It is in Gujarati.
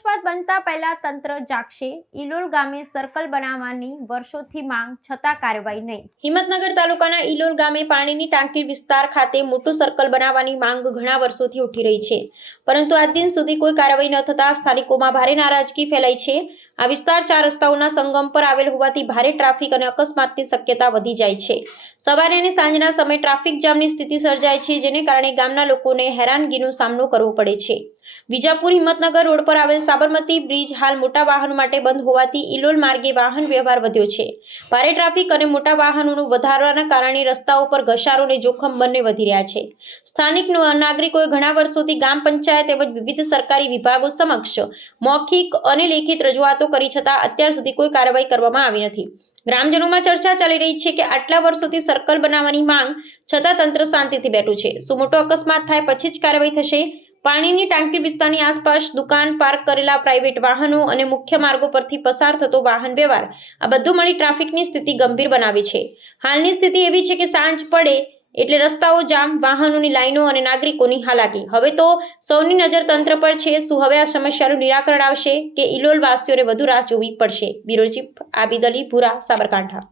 બનતા પહેલા તંત્ર જાગશે. ઇલોલ ગામે સર્કલ બનાવવાની વર્ષોથી માંગ, છતાં કાર્યવાહી નહીં. હિંમતનગર તાલુકાના ઇલોલ ગામે પાણીની ટાંકી વિસ્તાર ખાતે મોટું સર્કલ બનાવવાની માંગ ઘણા વર્ષોથી ઉઠી રહી છે. પરંતુ આજ દિન સુધી કોઈ કાર્યવાહી ન થતા સ્થાનિકોમાં ભારે નારાજગી ફેલાઈ છે. આ વિસ્તાર ચાર રસ્તાઓના સંગમ પર આવેલ હોવાથી ભારે ટ્રાફિક અને અકસ્માતની શક્યતા વધી જાય છે. સવારે અને સાંજના સમયે ટ્રાફિક જામની સ્થિતિ સર્જાય છે, જેને કારણે ગામના લોકોને હેરાનગીનો સામનો કરવો પડે છે. વિજાપુર હિંમતનગર રોડ પર આવેલ સાબરમતી બ્રિજ હાલ મોટા વાહનો માટે બંધ હોવાથી ઇલોલ માર્ગે વાહન વ્યવહાર વધ્યો છે. ભારે ટ્રાફિક અને મોટા વાહનોનું વધારવાના કારણે રસ્તાઓ પર ઘસારો અને જોખમ બંને વધી રહ્યા છે. સ્થાનિક નાગરિકોએ ઘણા વર્ષોથી ગામ પંચાયત તેમજ વિવિધ સરકારી વિભાગો સમક્ષ મૌખિક અને લેખિત રજૂઆતો કરી છતાં અત્યાર સુધી કોઈ કાર્યવાહી કરવામાં આવી નથી. ગ્રામજનોમાં ચર્ચા ચાલી રહી છે કે આટલા વર્ષોથી સર્કલ બનાવવાની માંગ છતાં તંત્ર શાંતિથી બેઠું છે. શું મોટો અકસ્માત થાય પછી જ કાર્યવાહી થશે? પાણીની ટાંકી વિસ્તારની આસપાસ દુકાન પાર્ક કરેલા પ્રાઇવેટ વાહનો અને મુખ્ય માર્ગો પરથી પસાર થતો વાહન વ્યવહાર આ બધું મળી ટ્રાફિકની સ્થિતિ ગંભીર બનાવે છે. હાલની સ્થિતિ એવી છે કે સાંજ પડે એટલે રસ્તાઓ જામ, વાહનોની લાઈનો અને નાગરિકોની હાલાકી. હવે તો સૌની નજર તંત્ર પર છે. શું હવે આ સમસ્યાનું નિરાકરણ આવશે કે ઇલોલ વાસીઓને વધુ રાહ જોવી પડશે? બ્યુરો ચીફ આબિદ અલી ભૂરા, સાબરકાંઠા.